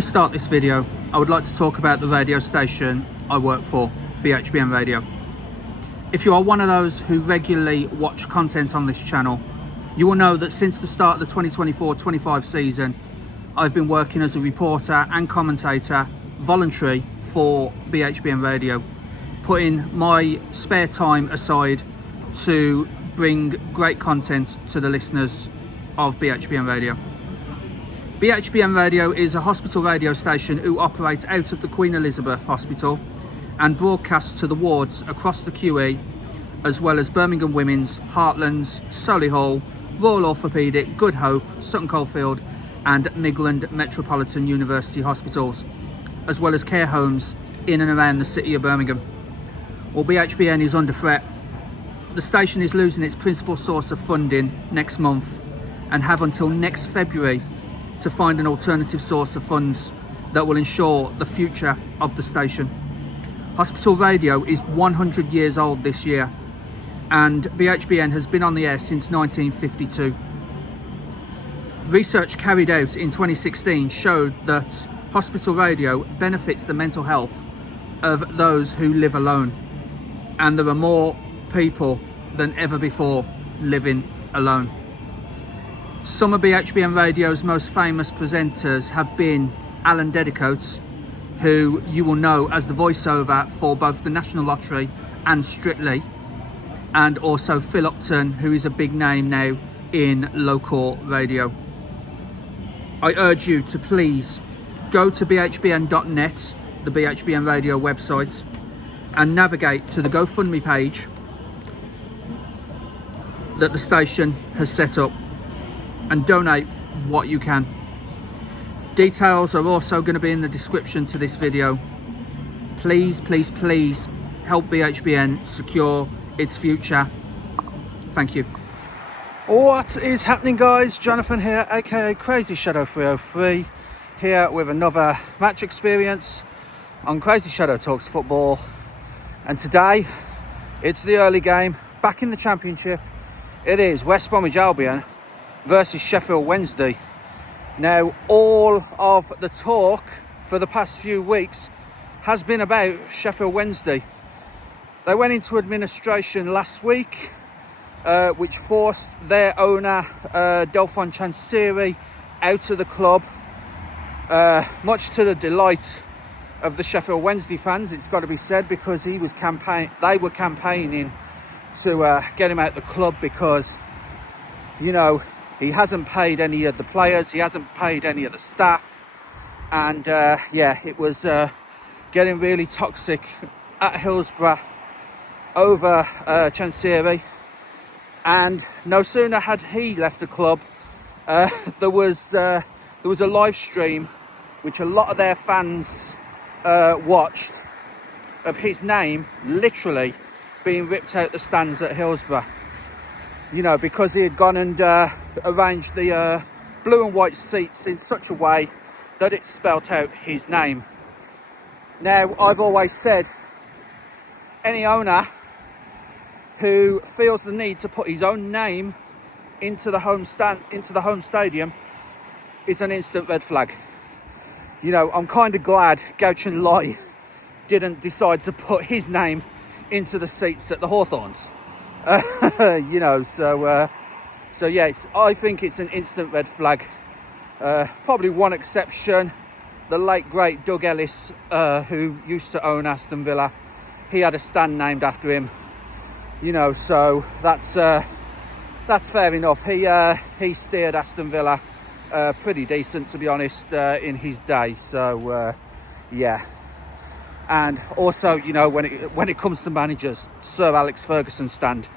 we start this video, I would like to talk about the radio station I work for, BHBN Radio. If you are one of those who regularly watch content on this channel, you will know that since the start of the 2024-25 season, I've been working as a reporter and commentator, voluntary, for BHBN Radio, putting my spare time aside to bring great content to the listeners of BHBN Radio. BHBN Radio is a hospital radio station who operates out of the Queen Elizabeth Hospital and broadcasts to the wards across the QE, as well as Birmingham Women's, Heartlands, Solihull, Royal Orthopaedic, Good Hope, Sutton Coldfield and Midland Metropolitan University Hospitals, as well as care homes in and around the city of Birmingham. Well, BHBN is under threat. The station is losing its principal source of funding next month and have until next February to find an alternative source of funds that will ensure the future of the station. Hospital radio is 100 years old this year, and BHBN has been on the air since 1952. Research carried out in 2016 showed that hospital radio benefits the mental health of those who live alone, and there are more people than ever before living alone. Some of BHBN Radio's most famous presenters have been Alan Dedicoats, who you will know as the voiceover for both the National Lottery and Strictly, and also Phil Upton, who is a big name now in local radio. I urge you to please go to bhbn.net, the BHBN Radio website, and navigate to the GoFundMe page that the station has set up and donate what you can. Details are also going to be in the description to this video. Please, please, please help BHBN secure its future. Thank you. What is happening, guys? Jonathan here, aka CrazyShadow 303, here with another match experience on CrazyShadow Talks Football. And today it's the early game back in the Championship. It is West Bromwich Albion versus Sheffield Wednesday. Now, all of the talk for the past few weeks has been about Sheffield Wednesday. They went into administration last week, which forced their owner, Delphine Chansiri, out of the club, much to the delight of the Sheffield Wednesday fans, it's got to be said, because they were campaigning to get him out of the club because, you know, he hasn't paid any of the players, he hasn't paid any of the staff, and yeah, it was getting really toxic at Hillsborough over Chansiri. And no sooner had he left the club, there was a live stream which a lot of their fans watched, of his name literally being ripped out the stands at Hillsborough. You know, because he had gone and arranged the blue and white seats in such a way that it spelt out his name. Now, I've always said, any owner who feels the need to put his own name into the home stadium is an instant red flag. You know, I'm kind of glad Gauchen Lai didn't decide to put his name into the seats at the Hawthorns. You know, so yeah, I think it's an instant red flag. Probably one exception, the late great Doug Ellis, who used to own Aston Villa. He had a stand named after him. You know, so that's fair enough. He steered Aston Villa pretty decent, to be honest, in his day. So yeah. And also, you know, when it comes to managers, Sir Alex Ferguson stand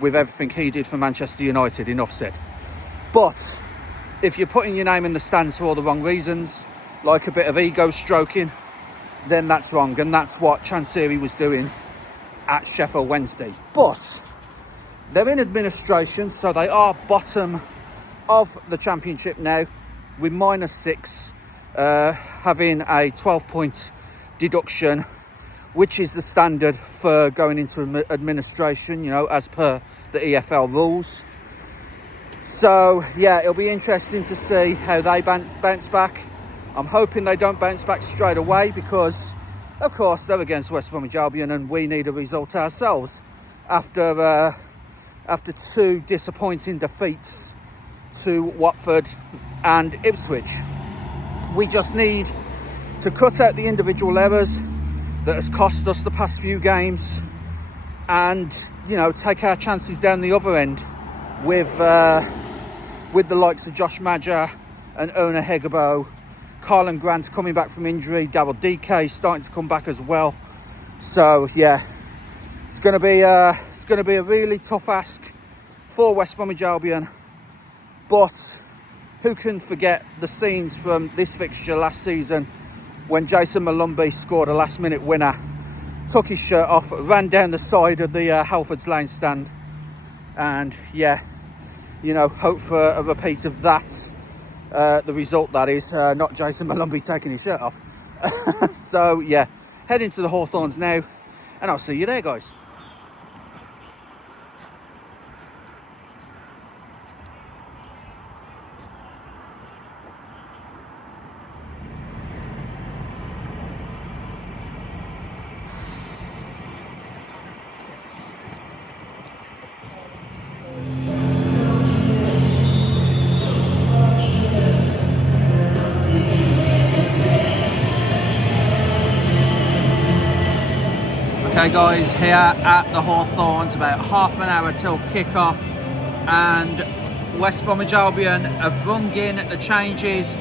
with everything he did for Manchester United, enough said. But if you're putting your name in the stands for all the wrong reasons, like a bit of ego stroking, then that's wrong. And that's what Chansiri was doing at Sheffield Wednesday. But they're in administration, so they are bottom of the Championship now, with -6, having a 12-point deduction, which is the standard for going into administration, you know, as per the EFL rules. So yeah, it'll be interesting to see how they bounce back. I'm hoping they don't bounce back straight away because, of course, they're against West Bromwich Albion and we need a result ourselves after 2 disappointing defeats to Watford and Ipswich. We just need to cut out the individual errors that has cost us the past few games and, you know, take our chances down the other end with the likes of Josh Maja and Ona Hegabo, Carlin Grant coming back from injury, Daryl DK starting to come back as well. So yeah, it's going to be a really tough ask for West Bromwich Albion, but who can forget the scenes from this fixture last season when Jason Malumbi scored a last-minute winner, took his shirt off, ran down the side of the Halfords Lane stand, and yeah, you know, hope for a repeat of that. The result, that is, not Jason Malumbi taking his shirt off. So yeah, heading to the Hawthorns now, and I'll see you there, guys. Okay guys, here at the Hawthorns, about half an hour till kick-off, and West Bromwich Albion have rung in the changes,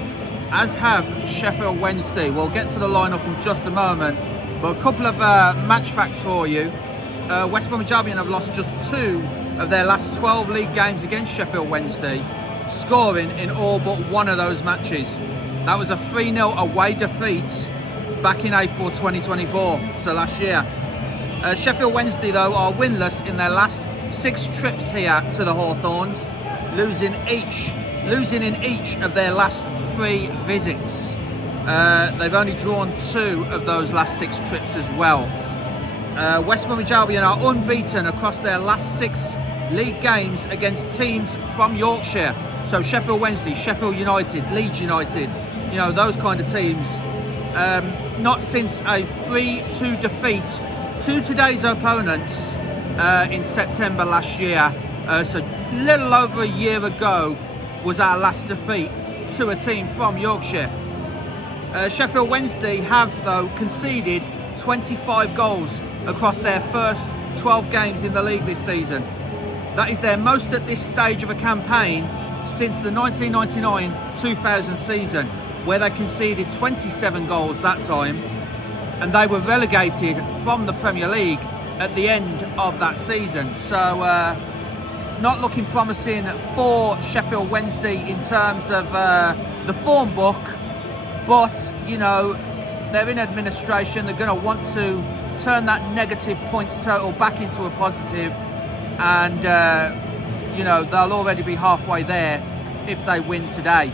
as have Sheffield Wednesday. We'll get to the lineup in just a moment, but a couple of match facts for you. West Bromwich Albion have lost just 2 of their last 12 league games against Sheffield Wednesday, scoring in all but one of those matches. That was a 3-0 away defeat back in April 2024, so last year. Sheffield Wednesday, though, are winless in their last 6 trips here to the Hawthorns, losing in each of their last 3 visits. They've only drawn 2 of those last 6 trips as well. West Bromwich Albion are unbeaten across their last 6 league games against teams from Yorkshire. So Sheffield Wednesday, Sheffield United, Leeds United, you know, those kind of teams. Not since a 3-2 defeat to today's opponents in September last year. So little over a year ago was our last defeat to a team from Yorkshire. Sheffield Wednesday have, though, conceded 25 goals across their first 12 games in the league this season. That is their most at this stage of a campaign since the 1999-2000 season, where they conceded 27 goals that time, and they were relegated from the Premier League at the end of that season. So it's not looking promising for Sheffield Wednesday in terms of the form book, but you know, they're in administration. They're going to want to turn that negative points total back into a positive, and you know, they'll already be halfway there if they win today.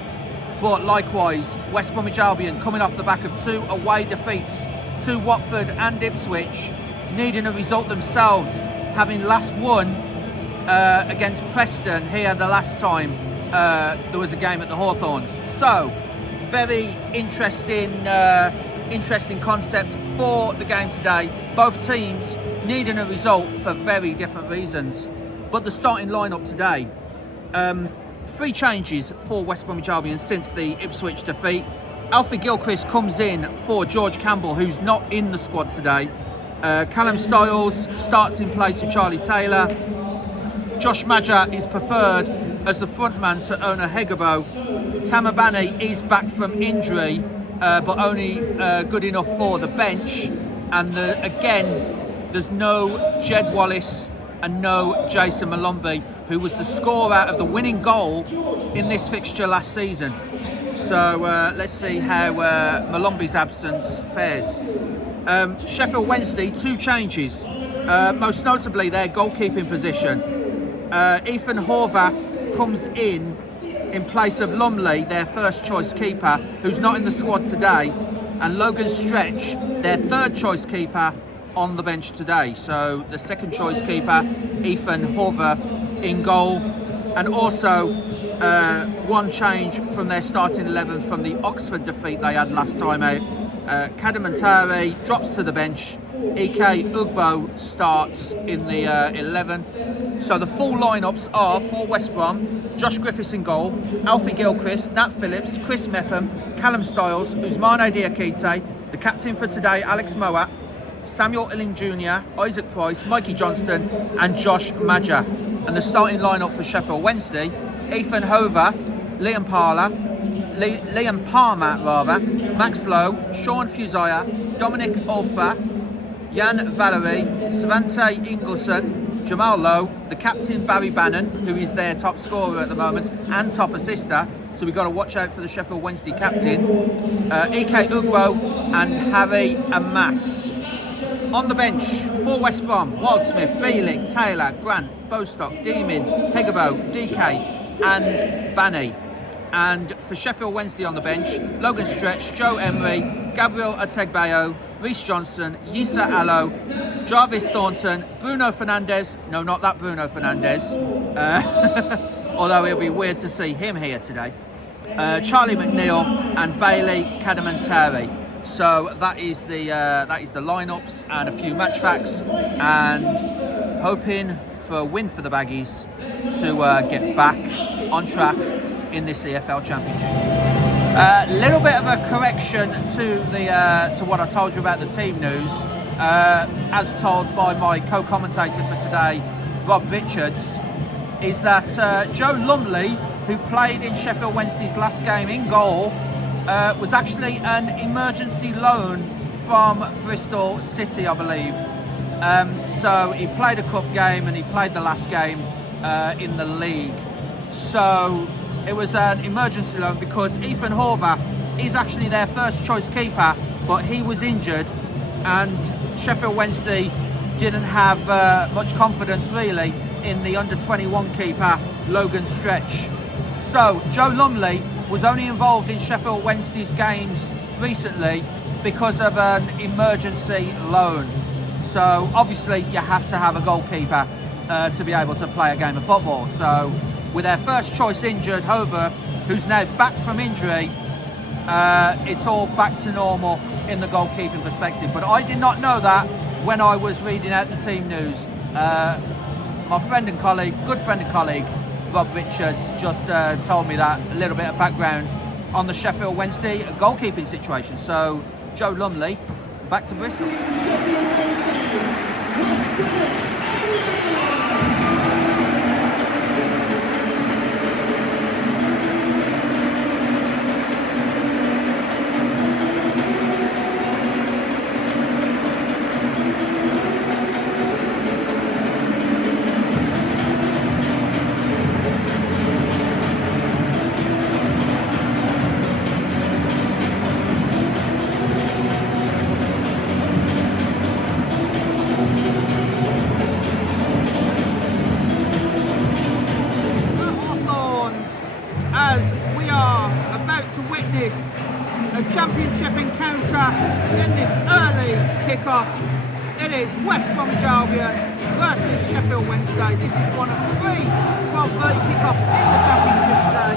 But likewise, West Bromwich Albion, coming off the back of 2 away defeats to Watford and Ipswich, needing a result themselves, having last won against Preston here the last time there was a game at the Hawthorns. So very interesting concept for the game today. Both teams needing a result for very different reasons. But the starting lineup today, 3 changes for West Bromwich Albion since the Ipswich defeat. Alfie Gilchrist comes in for George Campbell, who's not in the squad today. Callum Stiles starts in place of Charlie Taylor. Josh Maja is preferred as the frontman to Ona Hegabo. Tamabani is back from injury, but only good enough for the bench. And again, there's no Jed Wallace and no Jason Malumbi, who was the scorer of the winning goal in this fixture last season. So let's see how Malumbi's absence fares. Sheffield Wednesday, 2 changes, most notably their goalkeeping position. Ethan Horvath comes in place of Lumley, their first choice keeper, who's not in the squad today, and Logan Stretch, their third choice keeper, on the bench today. So the second choice keeper, Ethan Horvath, in goal, and also one change from their starting 11 from the Oxford defeat they had last time out. Kadamantari drops to the bench. Ike Ugbo starts in the 11. So the full lineups are for West Brom: Josh Griffiths in goal, Alfie Gilchrist, Nat Phillips, Chris Mepham, Callum Stiles, Ousmane Diakite, the captain for today, Alex Moat, Samuel Illing Jr., Isaac Price, Mikey Johnston and Josh Madger. And the starting lineup for Sheffield Wednesday: Ethan Hovath, Liam Palmer, Max Lowe, Sean Fusaya, Dominic Olfa, Jan Valerie, Svante Ingelsson, Jamal Lowe, the captain Barry Bannon, who is their top scorer at the moment and top assister, so we've got to watch out for the Sheffield Wednesday captain, Ike Ugbo and Harry Amas. On the bench for West Brom: Wildsmith, Bielik, Taylor, Grant, Bostock, Deemin, Hegabo, DK and Banny. And for Sheffield Wednesday on the bench: Logan Stretch, Joe Emery, Gabriel Ategbayo, Reece Johnson, Yisa Allo, Jarvis Thornton, Bruno Fernandes, no, not that Bruno Fernandes, although it'll be weird to see him here today, Charlie McNeil and Bailey Kadamantari. So that is the lineups and a few match packs, and hoping for a win for the Baggies to get back on track in this EFL Championship. Little bit of a correction to what I told you about the team news, as told by my co-commentator for today, Rob Richards, is that Joe Lumley, who played in Sheffield Wednesday's last game in goal, was actually an emergency loan from Bristol City, I believe. So he played a cup game and he played the last game in the league. So it was an emergency loan because Ethan Horvath is actually their first choice keeper, but he was injured and Sheffield Wednesday didn't have much confidence really in the under-21 keeper Logan Stretch. So Joe Lumley was only involved in Sheffield Wednesday's games recently because of an emergency loan. So obviously you have to have a goalkeeper to be able to play a game of football. So with their first choice injured, Hovath, who's now back from injury, it's all back to normal in the goalkeeping perspective. But I did not know that when I was reading out the team news. My friend and colleague, good friend and colleague, Rob Richards, just told me that, a little bit of background on the Sheffield Wednesday goalkeeping situation. So Joe Lumley, back to Bristol. A championship encounter in this early kick-off. It is West Bromwich Albion versus Sheffield Wednesday. This is one of 3 12:30 kick-offs in the championship today,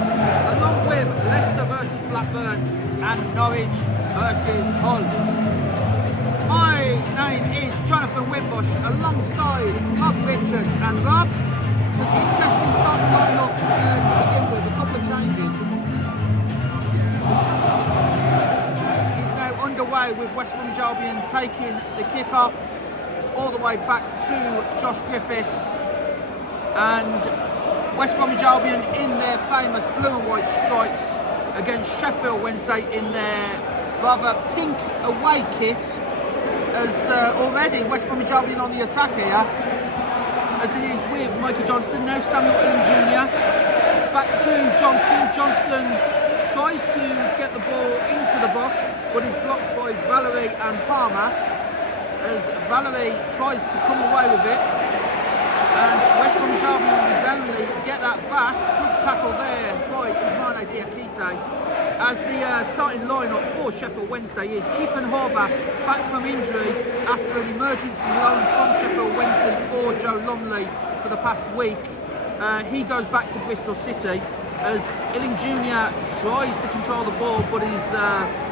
along with Leicester versus Blackburn and Norwich versus Hull. My name is Jonathan Wimbush, alongside Rob Richards, and Rob, it's an interesting starting line-up to begin with, a couple of changes. Underway with West Bromwich Albion taking the kick-off all the way back to Josh Griffiths, and West Bromwich Albion in their famous blue and white stripes against Sheffield Wednesday in their rather pink away kit, as already West Bromwich Albion on the attack here, as it is with Mikey Johnston, now Samuel Illing Jr. Back to Johnston tries to get the ball into the box, but is blocked by Valerie and Palmer, as Valerie tries to come away with it, and West Bromwich Albion only get that back. Good tackle there by Ousmane Diakite, as the starting lineup for Sheffield Wednesday is Ethan Horvath, back from injury after an emergency loan from Sheffield Wednesday for Joe Lumley for the past week. He goes back to Bristol City. as Illing Jr. tries to control the ball, but he's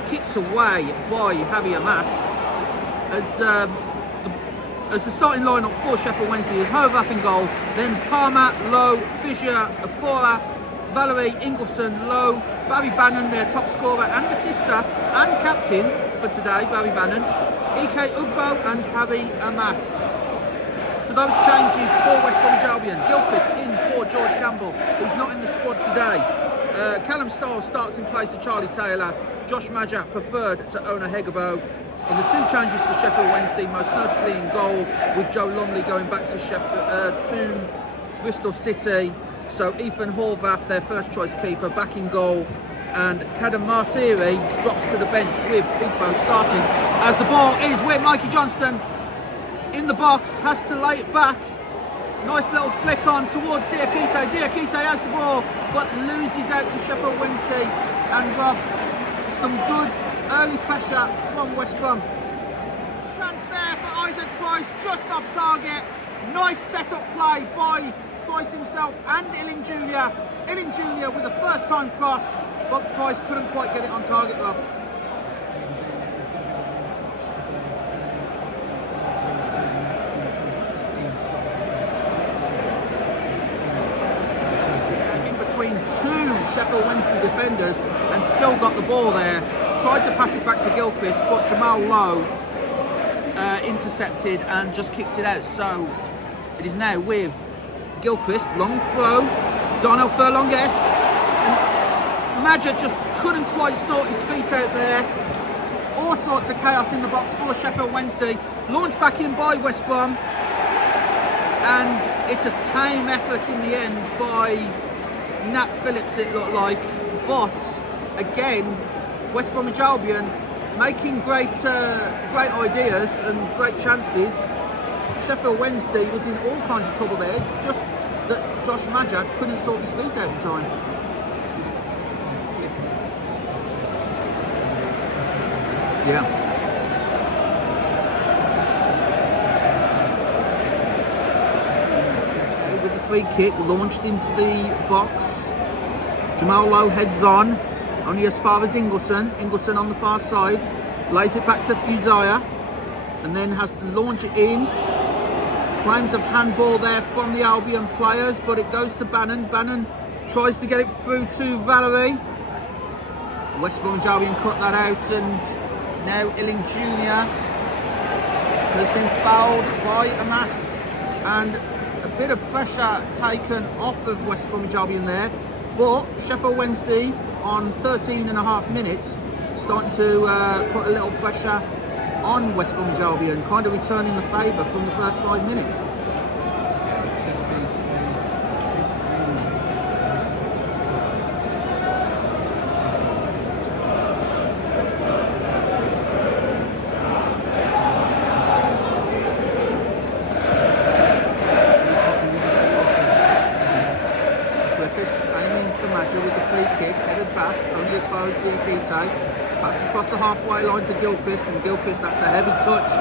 kicked away by Harry Amas. As the starting lineup for Sheffield Wednesday is Horvath in goal, then Palmer, Lowe, Fisher, Afora, Valerie, Ingleson, Lowe, Barry Bannon, their top scorer and assister and captain for today, Barry Bannon, EK Ugbo and Harry Amas. So those changes for West Bromwich Albion. Gilchrist in for George Campbell, who's not in the squad today. Callum Stiles starts in place of Charlie Taylor. Josh Madger preferred to Ona Hegabo. In the two changes for Sheffield Wednesday, most notably in goal, with Joe Lumley going back to Bristol City. So Ethan Horvath, their first choice keeper, back in goal. And Kadam Martiri drops to the bench with Bigbo starting. As the ball is with Mikey Johnston in the box, has to lay it back. Nice little flick on towards Diakite. Diakite has the ball, but loses out to Sheffield Wednesday. And Rob, some good early pressure from West Brom. Chance there for Isaac Price, just off target. Nice set-up play by Price himself and Illing Jr. Illing Jr. with a first-time cross, but Price couldn't quite get it on target, Rob. Between two Sheffield Wednesday defenders and still got the ball there. Tried to pass it back to Gilchrist, but Jamal Lowe intercepted and just kicked it out. So it is now with Gilchrist, long throw, Darnell Furlong-esque, and Madger just couldn't quite sort his feet out there. All sorts of chaos in the box for Sheffield Wednesday. Launched back in by West Brom, and it's a tame effort in the end by Nat Phillips, it looked like. But again, West Bromwich Albion making great ideas and great chances. Sheffield Wednesday was in all kinds of trouble there, just that Josh Madger couldn't sort his feet out in time. Yeah. With the free kick launched into the box, Jamal Lowe heads on, only as far as Ingleson. Ingleson on the far side, lays it back to Fuzaya, and then has to launch it in. Claims of handball there from the Albion players, but it goes to Bannon. Bannon tries to get it through to Valerie. West Bromwich Albion cut that out, and now Illing Jr. has been fouled by Amas, and a bit of pressure taken off of West Bromwich Albion there. But Sheffield Wednesday on 13.5 minutes starting to put a little pressure on West Bromwich Albion, kind of returning the favour from the first 5 minutes. With the free kick, headed back only as far as Diakite, back across the halfway line to Gilchrist, and Gilchrist, that's a heavy touch.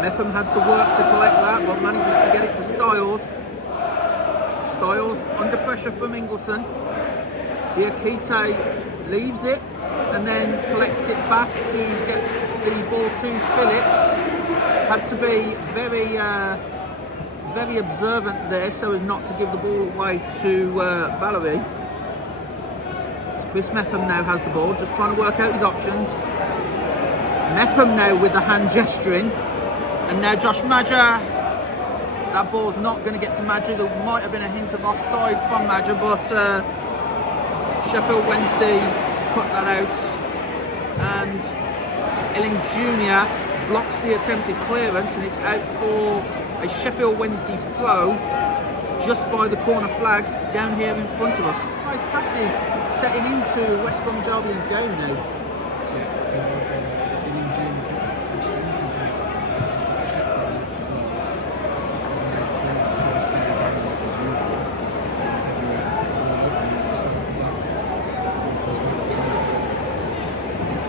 Mepham had to work to collect that, but manages to get it to Stiles. Stiles under pressure from Ingleson. Diakite leaves it and then collects it back to get the ball to Phillips. Had to be very observant there so as not to give the ball away to Valerie. Chris Mepham now has the ball, just trying to work out his options. Mepham now with the hand gesturing, and now Josh Madger. That ball's not going to get to Madger. There might have been a hint of offside from Madger, but Sheffield Wednesday cut that out, and Illing Jr. blocks the attempted clearance, and it's out for a Sheffield Wednesday throw just by the corner flag down here in front of us. Nice passes setting into West Bromwich Albion's game now.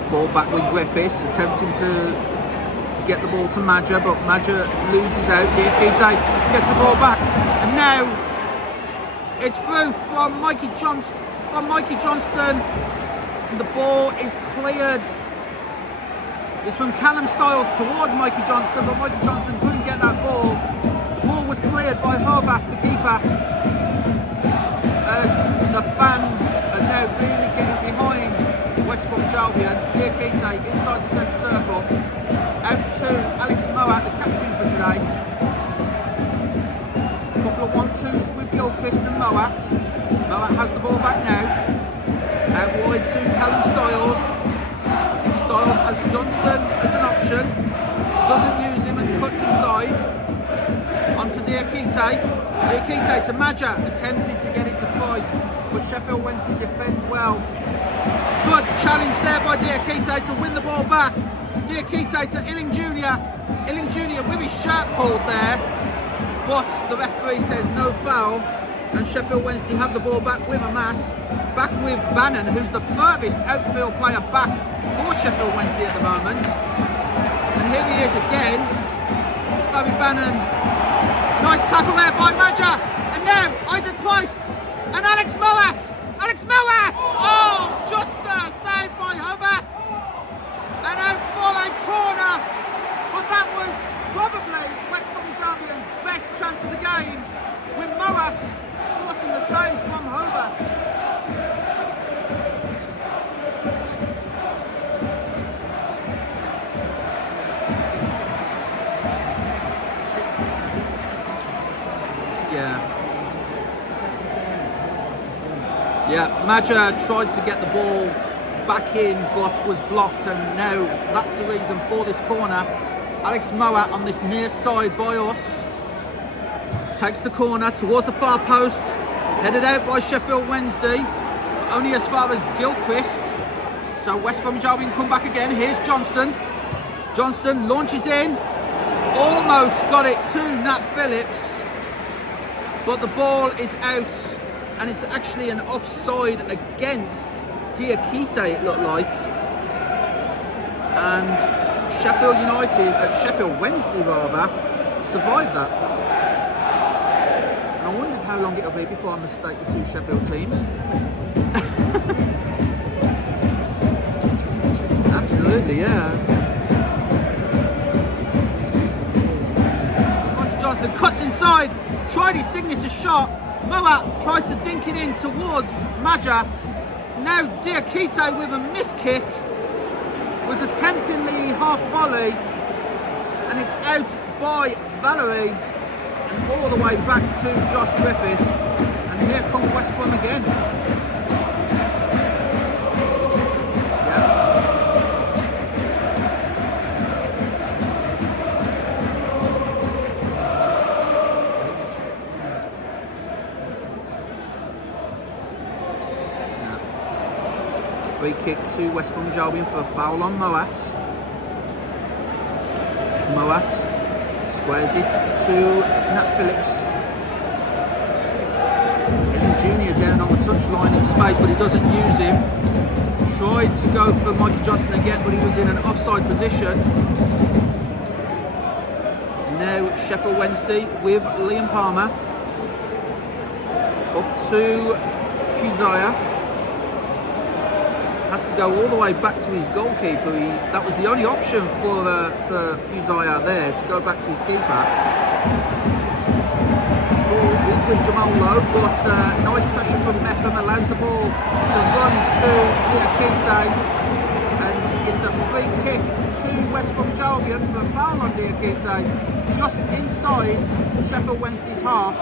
Ball back with Griffiths, attempting to get the ball to Madger, but Madger loses out. Diakite gets the ball back, and now it's through from Mikey Johnston from Mikey Johnston. And the ball is cleared. It's from Callum Styles towards Mikey Johnston, but Mikey Johnston couldn't get that ball. The ball was cleared by Horvath, the keeper. As the fans are now really getting behind West Bromwich Albion. Diakite inside the centre circle. Out to Alex Moat, the captain for today. Couple of 1-2s with Gilchrist and Moat. Moat has the ball back now. Out wide to Callum Styles. Styles has Johnston as an option. Doesn't use him and cuts inside. Onto Diakite. Diakite to Maja. Attempted to get it to Price, but Sheffield Wednesday defend well. Good challenge there by Diakite to win the ball back. Diakite to Illing Jr. Illing Jr. with his shirt pulled there, but the referee says no foul, and Sheffield Wednesday have the ball back with a mass. Back with Bannon, who's the furthest outfield player back for Sheffield Wednesday at the moment. And here he is again. It's Barry Bannon. Nice tackle there by Maja. And now Isaac Price and Alex Moat. Alex Moat! Oh, just saved by Horvath. And out for a corner. But that was probably West Bromwich Albion's best chance of the game, with Moat forcing the save from Horvath. Yeah, Maja tried to get the ball back in, but was blocked, and now that's the reason for this corner. Alex Moat on this near side by us. Takes the corner towards the far post. Headed out by Sheffield Wednesday, only as far as Gilchrist. So West Bromwich Albion come back again. Here's Johnston. Johnston launches in. Almost got it to Nat Phillips. But the ball is out. And it's actually an offside against Diakite, it looked like. And Sheffield Wednesday rather, survived that. And I wondered how long it'll be before I mistake the two Sheffield teams. Absolutely, yeah. Michael Johnson cuts inside, tried his signature shot. Moat tries to dink it in towards Maja. Now Diakite with a miss kick. Was attempting the half volley, and it's out by Valerie, and all the way back to Josh Griffiths. And here comes West Brom again. Free kick to West Bromwich Albion for a foul on Moat. Moat squares it to Nat Phillips. Elling Jr. down on the touchline in space, but he doesn't use him. Tried to go for Mikey Johnston again, but he was in an offside position. Now Sheffield Wednesday with Liam Palmer. Up to Fusaya. Has to go all the way back to his goalkeeper. That was the only option for Fusaya there, to go back to his keeper. This ball is with Jamal Lowe, but nice pressure from Meckham allows the ball to run to Diakite, and it's a free kick to West Bromwich Albion for a foul on Diakite, just inside Sheffield Wednesday's half.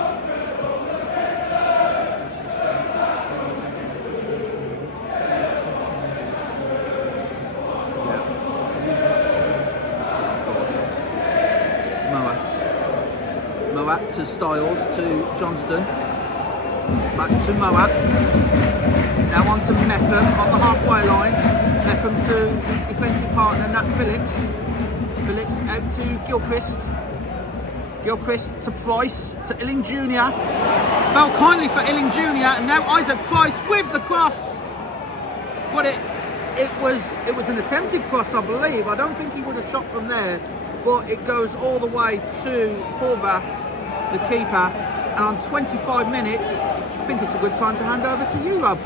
Moat to Styles, to Johnston, back to Moat, now on to Meckham on the halfway line. Meckham to his defensive partner Nat Phillips. Phillips out to Gilchrist. Gilchrist to Price, to Illing Jr. Fell kindly for Illing Jr. and now Isaac Price with the cross. But it was an attempted cross, I believe. I don't think he would have shot from there, but it goes all the way to Horvath, the keeper. And on 25 minutes, I think it's a good time to hand over to you, Rob.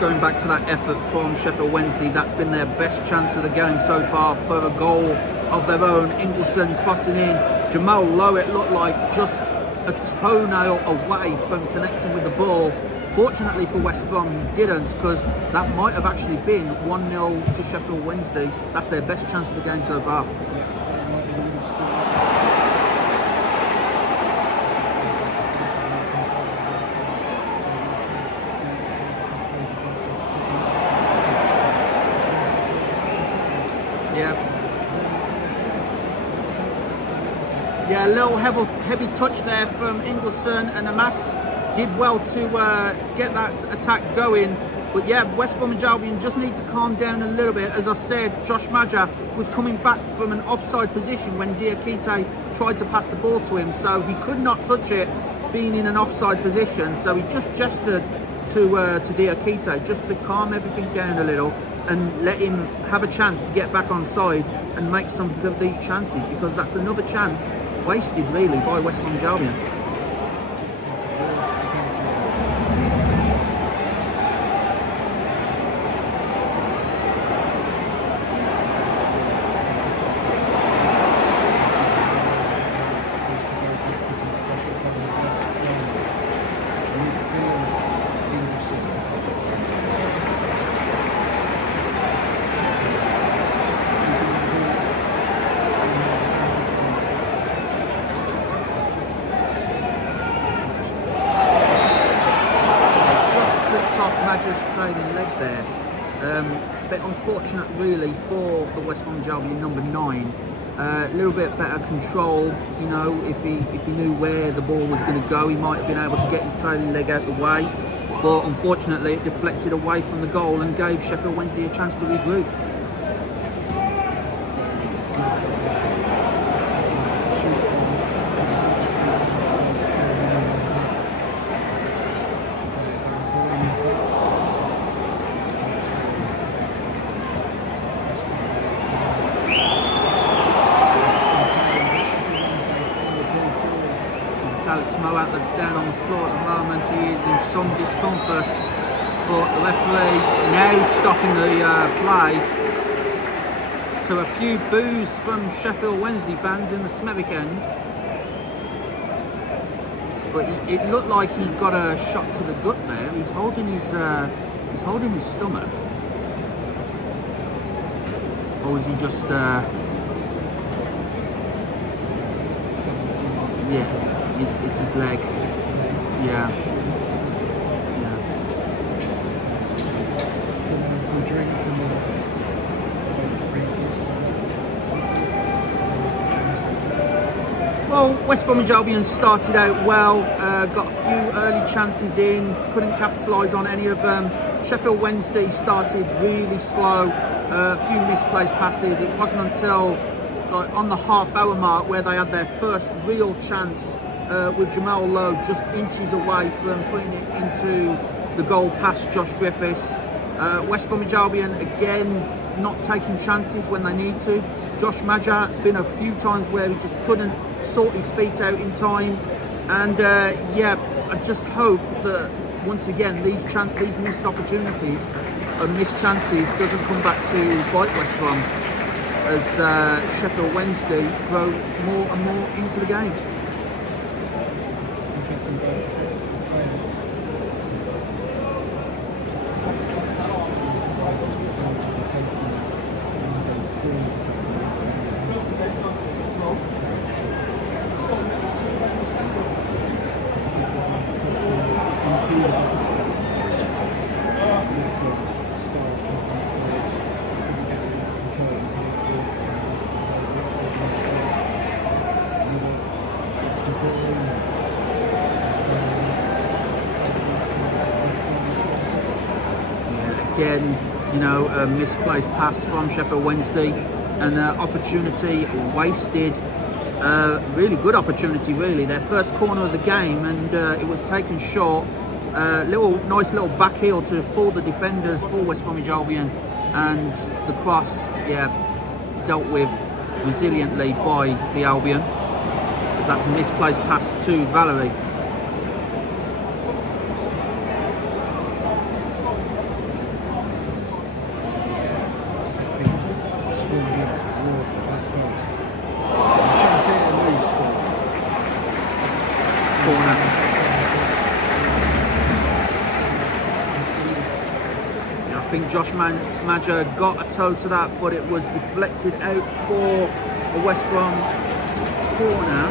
Going back to that effort from Sheffield Wednesday, that's been their best chance of the game so far for a goal of their own. Ingleson crossing in. Jamal Lowe, it looked like just a toenail away from connecting with the ball. Fortunately for West Brom, he didn't, because that might have actually been 1-0 to Sheffield Wednesday. That's their best chance of the game so far. Yeah, a little heavy touch there from Ingleson, and Amas did well to get that attack going. But yeah, West Bromwich Albion just need to calm down a little bit. As I said, Josh Maja was coming back from an offside position when Diakite tried to pass the ball to him, so he could not touch it being in an offside position. So he just gestured to Diakite just to calm everything down a little and let him have a chance to get back on side and make some of these chances, because that's another chance wasted really by West Bromwich Albion. Bit unfortunate really for the West Bromwich Albion number 9. A little bit better control, you know, if he knew where the ball was going to go, he might have been able to get his trailing leg out of the way, but unfortunately it deflected away from the goal and gave Sheffield Wednesday a chance to regroup. That's down on the floor at the moment. He is in some discomfort, but the referee now stopping the play. So a few boos from Sheffield Wednesday fans in the Smethwick end, but it looked like he got a shot to the gut there. He's holding his stomach, or was he just yeah. It's his leg. Yeah. Well, West Bromwich Albion started out well, got a few early chances in, couldn't capitalise on any of them. Sheffield Wednesday started really slow, a few misplaced passes. It wasn't until on the half-hour mark where they had their first real chance with Jamal Lowe just inches away from putting it into the goal past Josh Griffiths. West Bromwich Albion again not taking chances when they need to. Josh Maja been a few times where he just couldn't sort his feet out in time, and yeah, I just hope that once again these missed opportunities and missed chances doesn't come back to bite West Brom as Sheffield Wednesday grow more and more into the game. Again, you know, a misplaced pass from Sheffield Wednesday. an opportunity wasted. Really good opportunity, really. Their first corner of the game, and it was taken short. Nice little back heel to fool the defenders for West Bromwich Albion, and the cross, dealt with resiliently by the Albion, as that's a misplaced pass to Valerie. I think Josh Madger got a toe to that, but it was deflected out for the West Brom corner.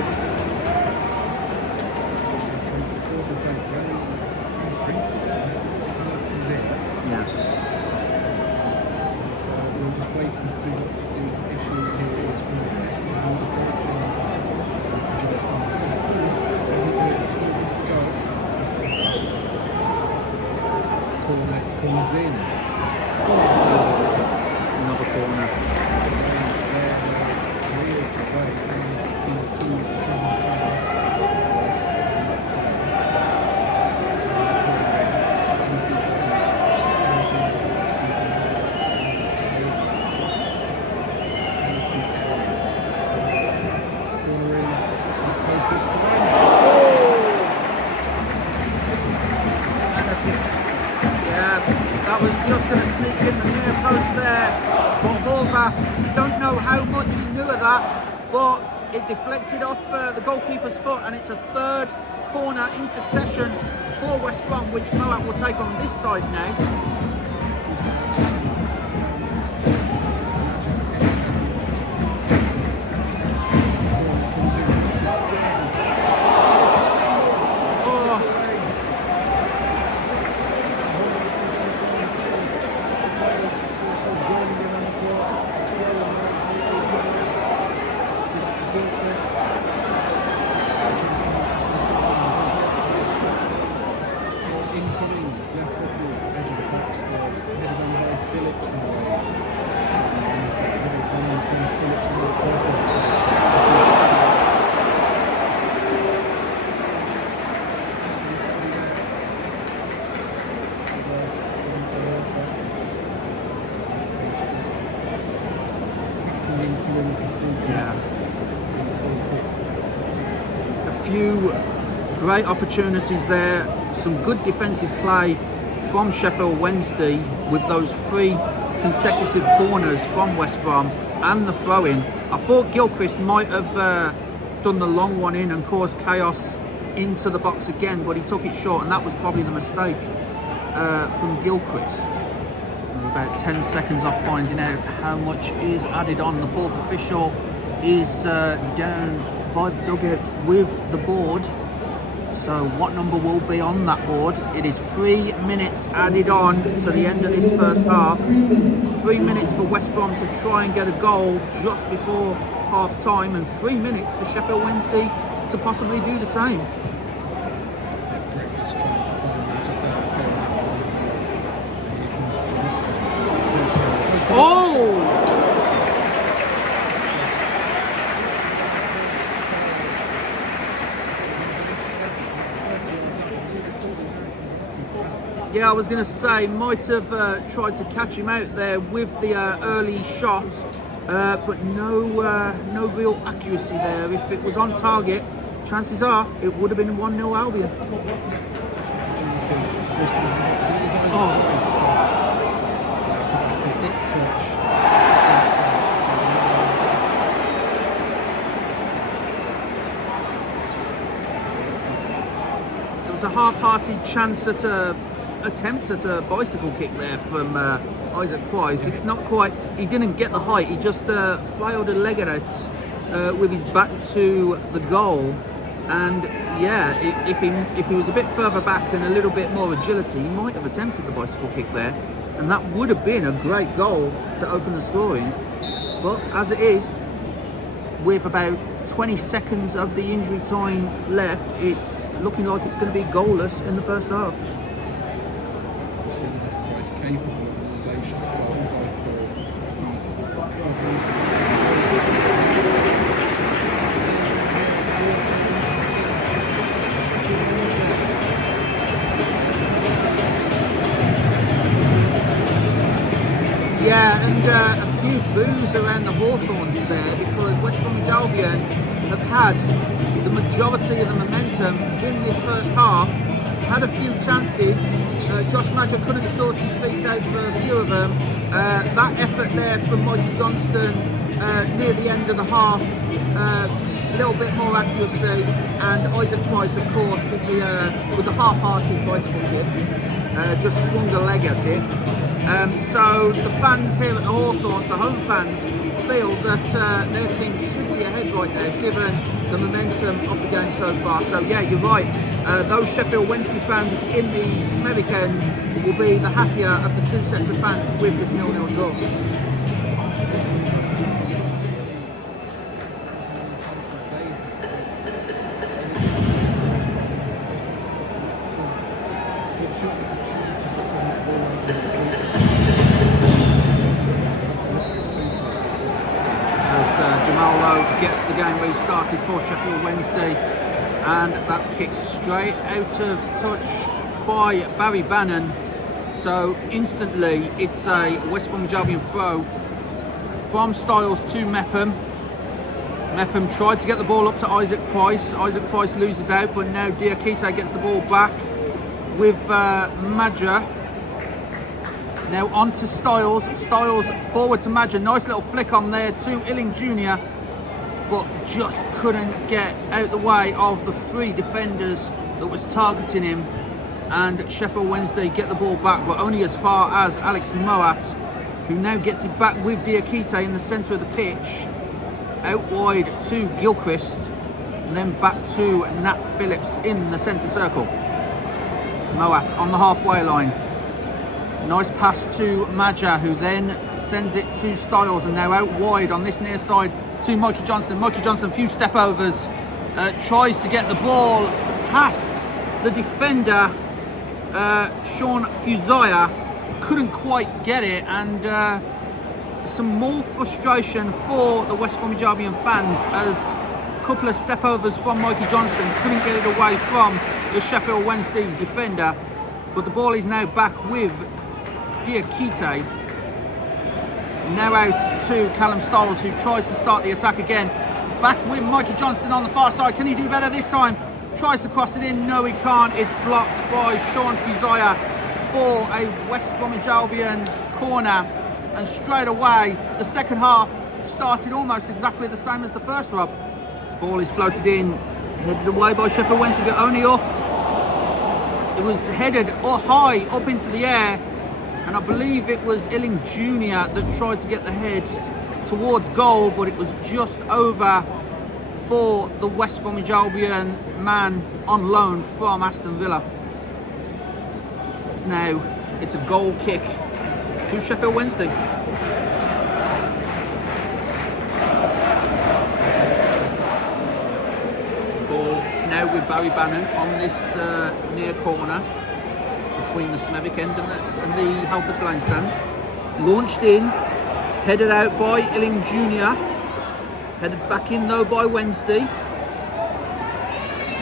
Yeah. So we're just waiting to see what the issue here is from the corner comes in. Another corner. That was just going to sneak in the near post there, but Horvath, don't know how much he knew of that, but it deflected off the goalkeeper's foot, and it's a third corner in succession for West Brom, which Moat will take on this side now. A few great opportunities there, some good defensive play from Sheffield Wednesday with those 3 consecutive corners from West Brom and the throw-in. I thought Gilchrist might have done the long one in and caused chaos into the box again, but he took it short, and that was probably the mistake from Gilchrist. We're about 10 seconds off finding out how much is added on. The 4th official is down by the dugouts with the board. So what number will be on that board? It is 3 minutes added on to the end of this first half. 3 minutes for West Brom to try and get a goal just before half time, and 3 minutes for Sheffield Wednesday to possibly do the same. Oh! Yeah, I was going to say, might have tried to catch him out there with the early shot, but no real accuracy there. If it was on target, chances are it would have been 1-0 Albion. Oh. There was a half-hearted chance at attempt at a bicycle kick there from Isaac Price. It's not quite, he didn't get the height, he just flailed a leg at it with his back to the goal, and yeah, if he was a bit further back and a little bit more agility, he might have attempted the bicycle kick there, and that would have been a great goal to open the scoring. But as it is, with about 20 seconds of the injury time left, it's looking like it's going to be goalless in the first half. Capable of noise around the Hawthorns there, because West Bromwich Albion have had the majority of the momentum in this first half, had a few chances. Josh Madger couldn't have sorted his feet out for a few of them. That effort there from Mikey Johnston near the end of the half, a little bit more accuracy, and Isaac Price, of course, with the half-hearted bicycle kick, just swung the leg at it. So the fans here at the Hawthorns, the home fans, feel that their team should be ahead right now, given the momentum of the game so far. So yeah, you're right. Those Sheffield Wednesday fans in the Smethwick end will be the happier of the two sets of fans with this 0-0 draw. Gets the game restarted for Sheffield Wednesday, and that's kicked straight out of touch by Barry Bannon. So instantly it's a West Bromwich Albion throw from Styles to Mepham. Mepham tried to get the ball up to Isaac Price. Isaac Price loses out, but now Diakite gets the ball back with Madger. Now on to Styles. Styles forward to Madger. Nice little flick on there to Illing Jr., but just couldn't get out the way of the three defenders that was targeting him. And Sheffield Wednesday get the ball back, but only as far as Alex Moat, who now gets it back with Diakite in the centre of the pitch. Out wide to Gilchrist, and then back to Nat Phillips in the centre circle. Moat on the halfway line. Nice pass to Madger, who then sends it to Styles, and now out wide on this near side to Mikey Johnston. Mikey Johnston, a few step overs, tries to get the ball past the defender, Sean Fuzaya, couldn't quite get it, and some more frustration for the West Bromwich Albion fans as a couple of step overs from Mikey Johnston couldn't get it away from the Sheffield Wednesday defender. But the ball is now back with Diakite. Now out to Callum Styles, who tries to start the attack again. Back with Mikey Johnston on the far side. Can he do better this time? Tries to cross it in. No, he can't. It's blocked by Sean Fuzaya for a West Bromwich Albion corner. And straight away, the second half started almost exactly the same as the first, Rob. This ball is floated in, headed away by Sheffield Wednesday, but only up. It was headed high up into the air. And I believe it was Illing Jr. that tried to get the head towards goal, but it was just over for the West Bromwich Albion man on loan from Aston Villa. It's a goal kick to Sheffield Wednesday. Ball now with Barry Bannon on this near corner between the Smethwick end and the Halfords Lane stand. Launched in, headed out by Illing Jr. Headed back in though by Wednesday.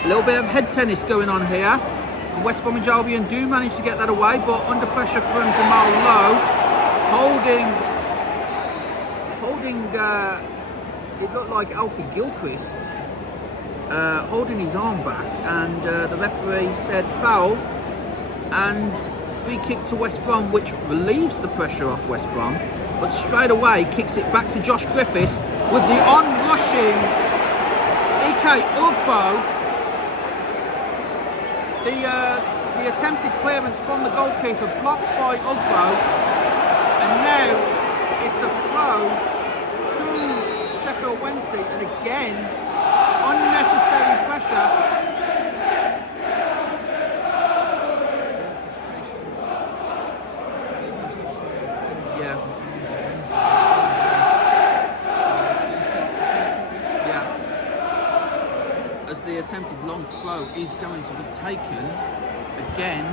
A little bit of head tennis going on here. And West Bromwich Albion do manage to get that away, but under pressure from Jamal Lowe, holding it looked like Alfie Gilchrist, holding his arm back, and the referee said foul. And free kick to West Brom, which relieves the pressure off West Brom, but straight away kicks it back to Josh Griffiths with the on-rushing Ike Ugbo. The attempted clearance from the goalkeeper blocked by Ugbo, and now it's a throw to Sheffield Wednesday, and again unnecessary pressure. As the attempted long throw is going to be taken again,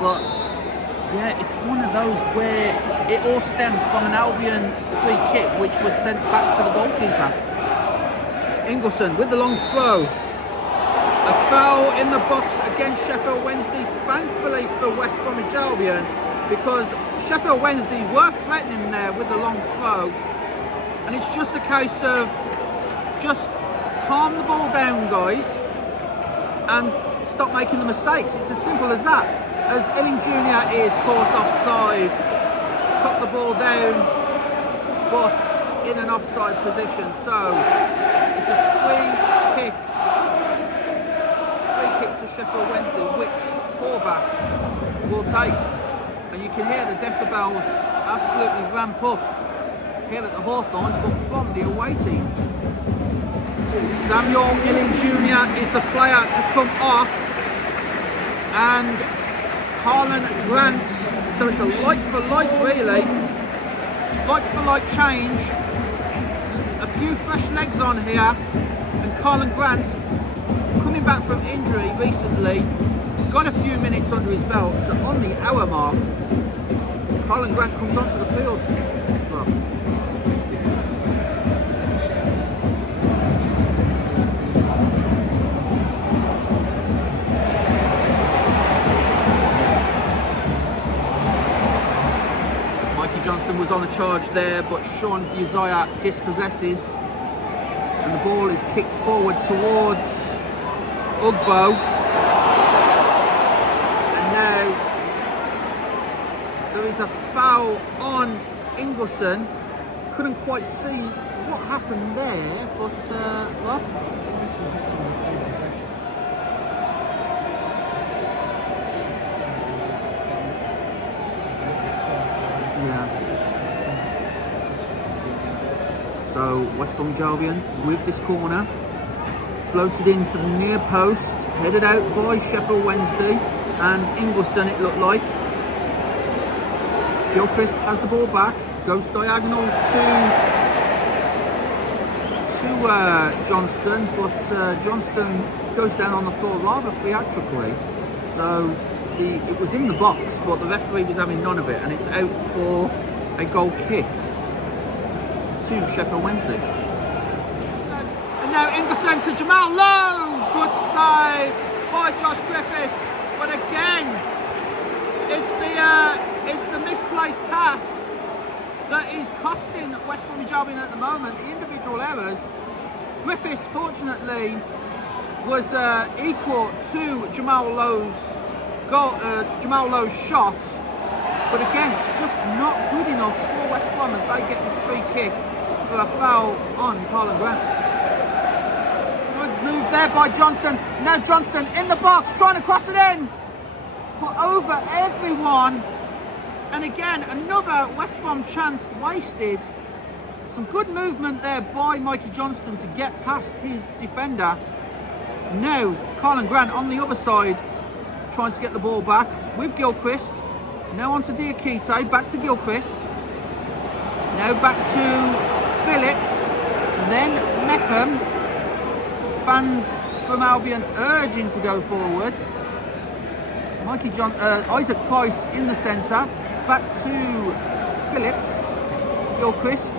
but yeah, it's one of those where it all stemmed from an Albion free kick which was sent back to the goalkeeper. Ingleson with the long throw. A foul in the box against Sheffield Wednesday, thankfully for West Bromwich Albion, because Sheffield Wednesday were threatening there with the long throw, and it's just a case of just calm the ball down, guys, and stop making the mistakes. It's as simple as that. As Illing Jr. is caught offside, took the ball down, but in an offside position. So it's a free kick to Sheffield Wednesday, which Horvath will take. And you can hear the decibels absolutely ramp up here at the Hawthorns, but from the away team. Samuel Illing Jr. is the player to come off, and Harlan Grant, so it's a like for like really, like for like change, a few fresh legs on here, and Harlan Grant, coming back from injury recently, got a few minutes under his belt, so on the hour mark, Harlan Grant comes onto the field. Well, Johnston was on the charge there, but Sean Uzziah dispossesses, and the ball is kicked forward towards Ugbo. And now there is a foul on Ingleson. Couldn't quite see what happened there, but well. So West Bromwich Albion with this corner, floated into the near post, headed out by Sheffield Wednesday and Ingleson, it looked like. Gilchrist has the ball back, goes diagonal to Johnston, but Johnston goes down on the floor rather theatrically. So it was in the box, but the referee was having none of it, and it's out for a goal kick to Sheffield Wednesday. And now Ingleson to Jamal Lowe. Good save by Josh Griffiths. But again, it's the misplaced pass that is costing West Bromwich Albion at the moment. The individual errors. Griffiths, fortunately, was equal to Jamal Lowe's goal, Jamal Lowe's shot. But again, it's just not good enough for West Brom as they get this free kick for a foul on Harlan Grant. Good move there by Johnston. Now Johnston in the box, trying to cross it in, but over everyone. And again, another West Brom chance wasted. Some good movement there by Mikey Johnston to get past his defender. Now Harlan Grant on the other side, trying to get the ball back with Gilchrist. Now on to Diakite, back to Gilchrist. Now back to Phillips, then Meckham. Fans from Albion urging to go forward. Isaac Price in the centre, back to Phillips, Gilchrist.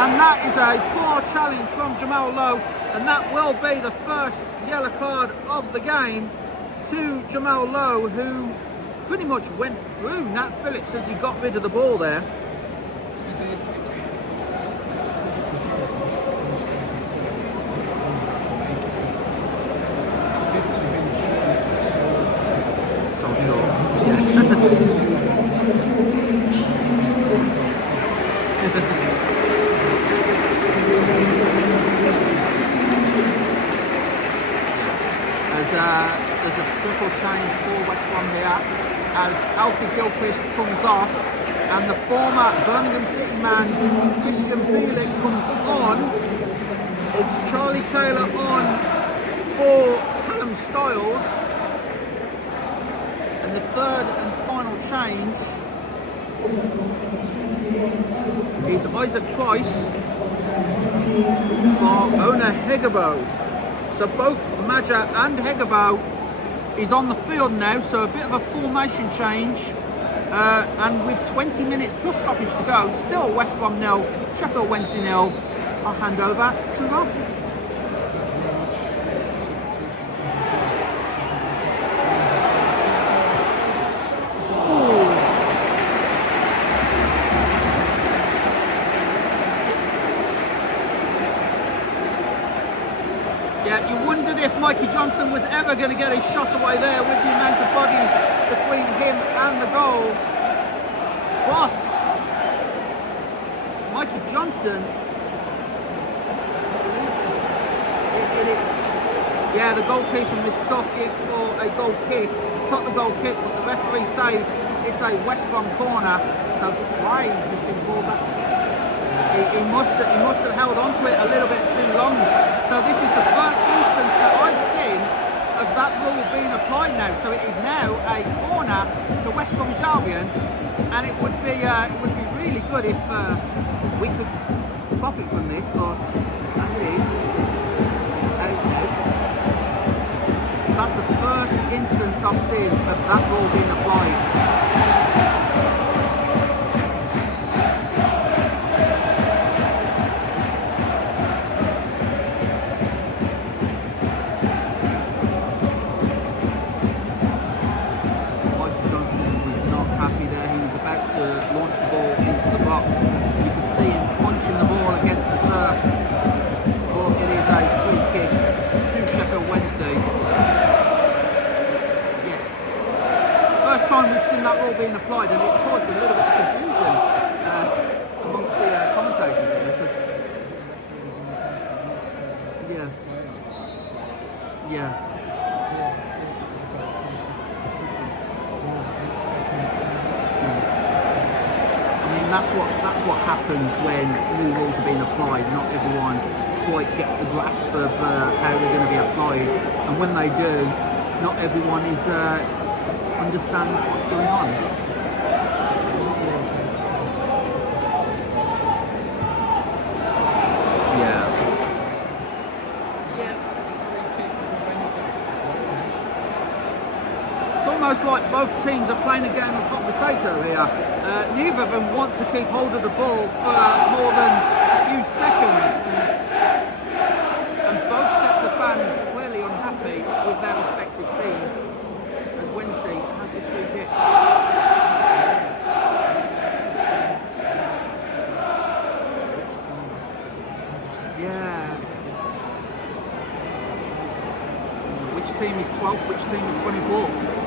And that is a poor challenge from Jamal Lowe, and that will be the first yellow card of the game to Jamal Lowe, who pretty much went through Nat Phillips as he got rid of the ball there. So sure. There's a triple change for West Brom here as Alfie Gilchrist comes off and the former Birmingham City man Christian Bielik comes on. It's Charlie Taylor on for Callum Stiles, and the third and final change is Isaac Price for Ona Hegabo. So both Maja and Hegabo is on the field now, so a bit of a formation change. And with 20 minutes plus stoppage to go, still West Brom 0, Sheffield Wednesday 0. I'll hand over to Rob. if Mikey Johnston was ever going to get a shot away there with the amount of bodies between him and the goal. But Mikey Johnston, yeah, the goalkeeper mistook it for a goal kick, took the goal kick, but the referee says it's a West Brom corner, so play has been brought back. He must have held on to it a little bit too long. So this is the first instance that I've seen of that rule being applied now. So it is now a corner to West Bromwich Albion, and it would be really good if we could profit from this, but as it is, it's out now. That's the first instance I've seen of that rule being applied. Launch the ball into the box. You could see him punching the ball against the turf, but it is a free kick to Sheffield Wednesday. Yeah, first time we've seen that rule being applied, and it caused a little bit of confusion amongst the commentators here, because yeah. That's what happens when new rules are being applied. Not everyone quite gets the grasp of how they're going to be applied, and when they do, not everyone understands what's going on. It's almost like both teams are playing a game of hot potato here. Neither of them want to keep hold of the ball for more than a few seconds, and both sets of fans are clearly unhappy with their respective teams as Wednesday has this free kick. Yeah. Which team is 12th? Which team is 24th?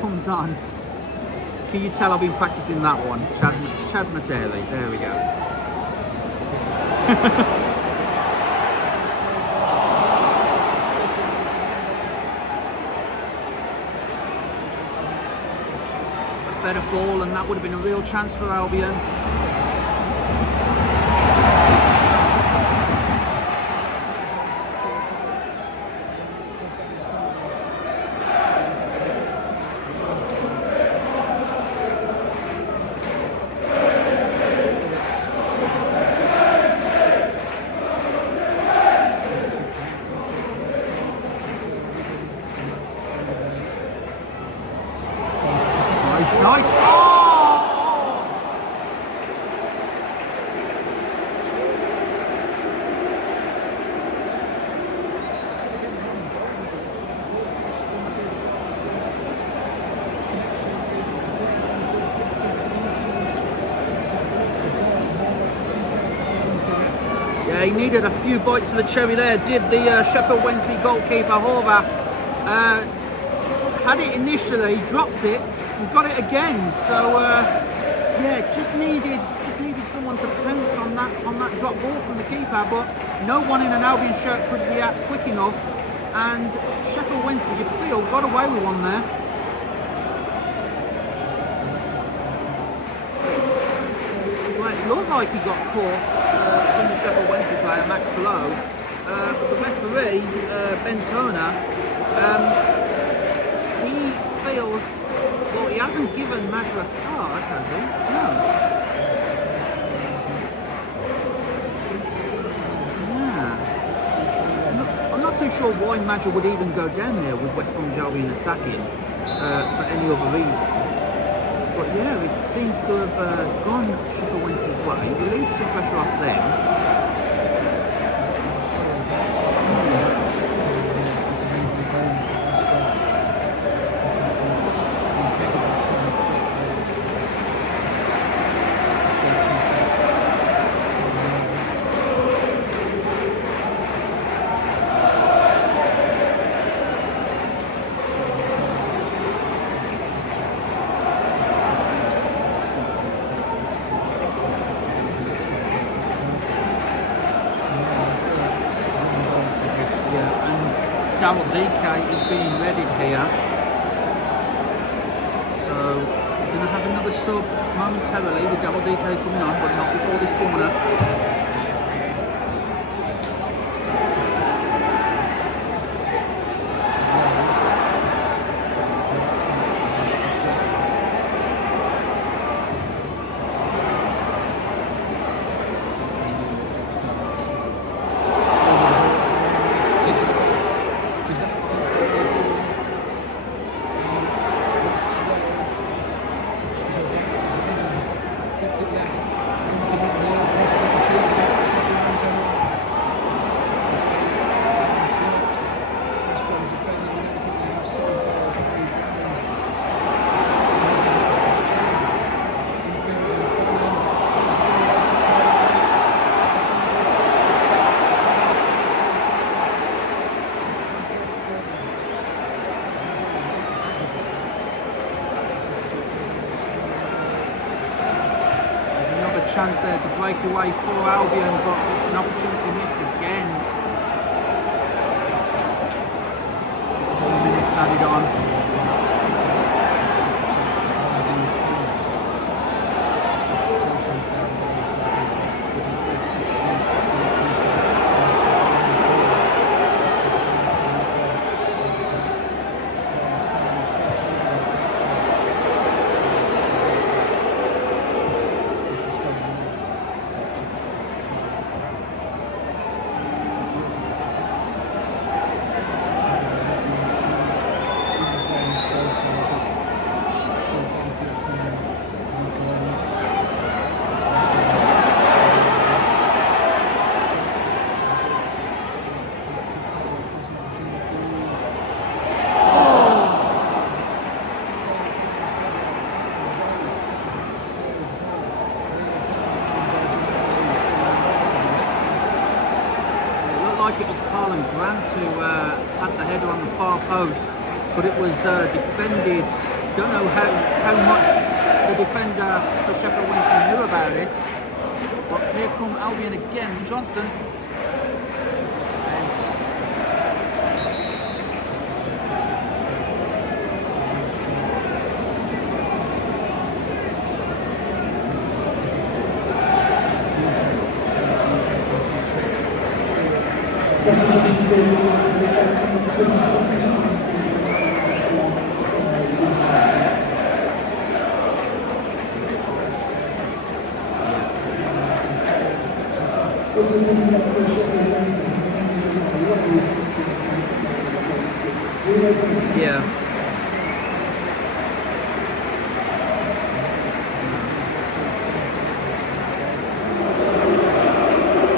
Comes on. Can you tell I've been practicing that one? Chad Materi, there we go. A better ball, and that would have been a real chance for Albion. Nice. he needed a few bites of the cherry there, did the Sheffield Wednesday goalkeeper Horvath. Had it initially, dropped it, and got it again. So yeah, just needed someone to pounce on that drop ball from the keeper, but no one in an Albion shirt could react quick enough, and Sheffield Wednesday, you feel, got away with one there. Right, it looked like he got caught from the Sheffield Wednesday player, Max Lowe, but the referee, Ben Toner, he feels, well, he hasn't given Madra a card, has he? No. I'm not too sure why Madra would even go down there with West Bromwich Albion attacking for any other reason. But yeah, it seems to have gone Sheffield Wednesday's way, relieved some pressure off them. Double DK is being readied here, so we're going to have another sub momentarily with Double DK coming on, but not before this corner. Chance there to break away for Albion, but it's an opportunity missed again. 4 minutes added on. Who had the header on the far post, but it was defended. Don't know how much the defender for Sheffield Wednesday knew about it, but here come Albion again. Johnston. Yeah.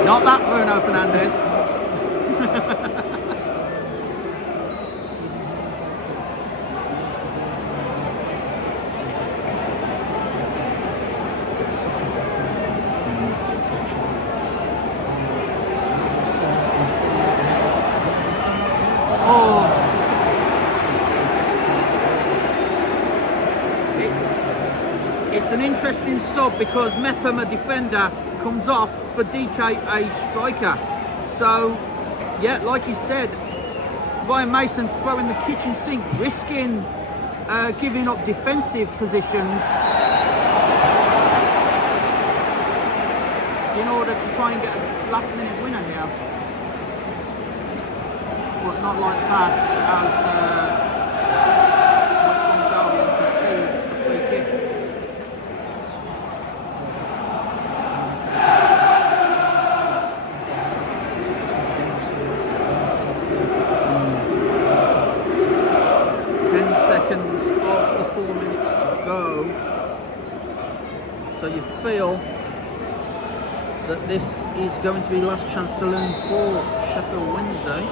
Not that Bruno Fernandes. it's an interesting sub because Mepham, a defender, comes off for DK, a striker. So, yeah, like he said, Ryan Mason throwing the kitchen sink, risking giving up defensive positions in order to try and get a last-minute winner here. But not like that, as West Bromwich Albion concede a free kick. Seconds of the 4 minutes to go, so you feel that this is going to be last chance saloon for Sheffield Wednesday.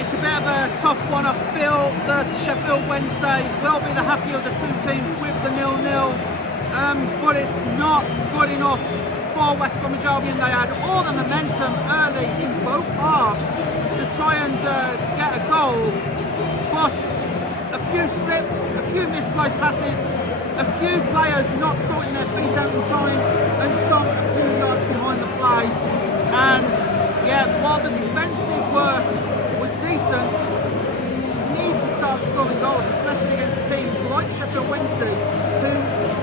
It's a bit of a tough one. I feel that Sheffield Wednesday will be the happier of the two teams with the 0-0, but it's not good enough for West Bromwich Albion. They had all the momentum early in both halves to try and get a goal, but a few slips, a few misplaced passes, a few players not sorting their feet out in time, and some a few yards behind the play. And yeah, while the defensive work was decent, need to start scoring goals, especially against teams like Sheffield Wednesday, who,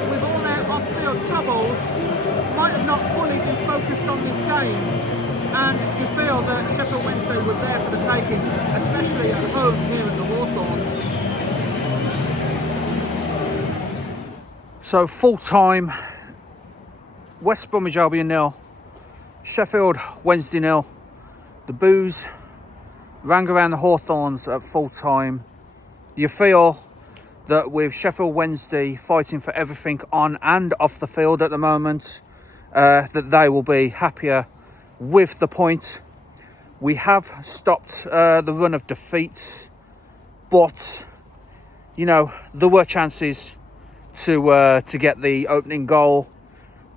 with all their off-field troubles, might have not fully been focused on this game. And you feel that Sheffield Wednesday were there for the taking, especially at home here at the Hawthorns. So full time, West Bromwich Albion 0, Sheffield Wednesday 0. The boos rang around the Hawthorns at full time. You feel that with Sheffield Wednesday fighting for everything on and off the field at the moment, that they will be happier with the point. We have stopped the run of defeats, but you know, there were chances to get the opening goal,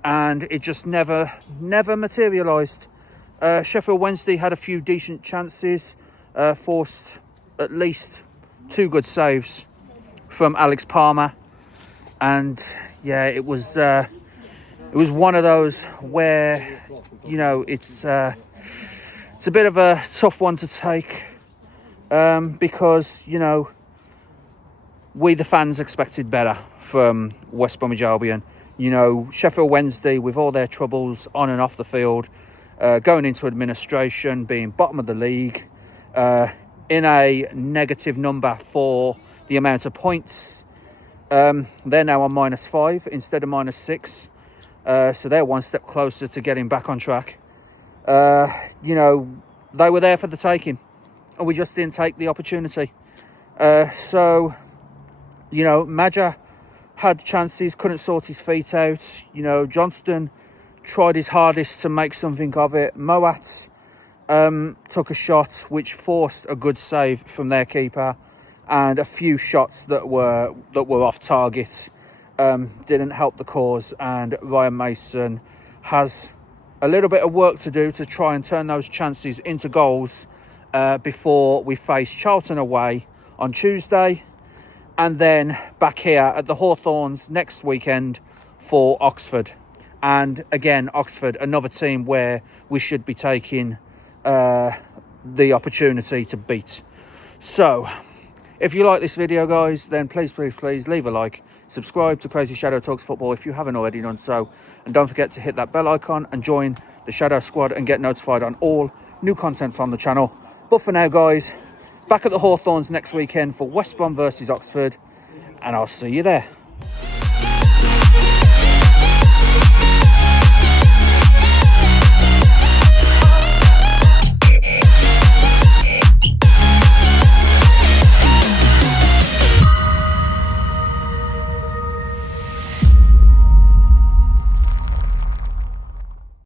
and it just never materialised. Sheffield Wednesday had a few decent chances, forced at least 2 good saves from Alex Palmer, and yeah, it was one of those where, you know, it's a bit of a tough one to take, because, you know, we the fans expected better from West Bromwich Albion. You know, Sheffield Wednesday, with all their troubles on and off the field, going into administration, being bottom of the league, in a negative number for the amount of points. They're now on -5 instead of -6. So they're one step closer to getting back on track. You know, they were there for the taking, and we just didn't take the opportunity. So, you know, Maja had chances, couldn't sort his feet out. You know, Johnston tried his hardest to make something of it. Moat took a shot which forced a good save from their keeper, and a few shots that were off target didn't help the cause. And Ryan Mason has a little bit of work to do to try and turn those chances into goals before we face Charlton away on Tuesday, and then back here at the Hawthorns next weekend for Oxford. And again, Oxford, another team where we should be taking the opportunity to beat. So if you like this video, guys, then please leave a like, subscribe to CrazyShadow Talks Football if you haven't already done so, and don't forget to hit that bell icon and join the Shadow Squad and get notified on all new content from the channel. But for now, guys, back at the Hawthorns next weekend for West Brom versus Oxford, and I'll see you there.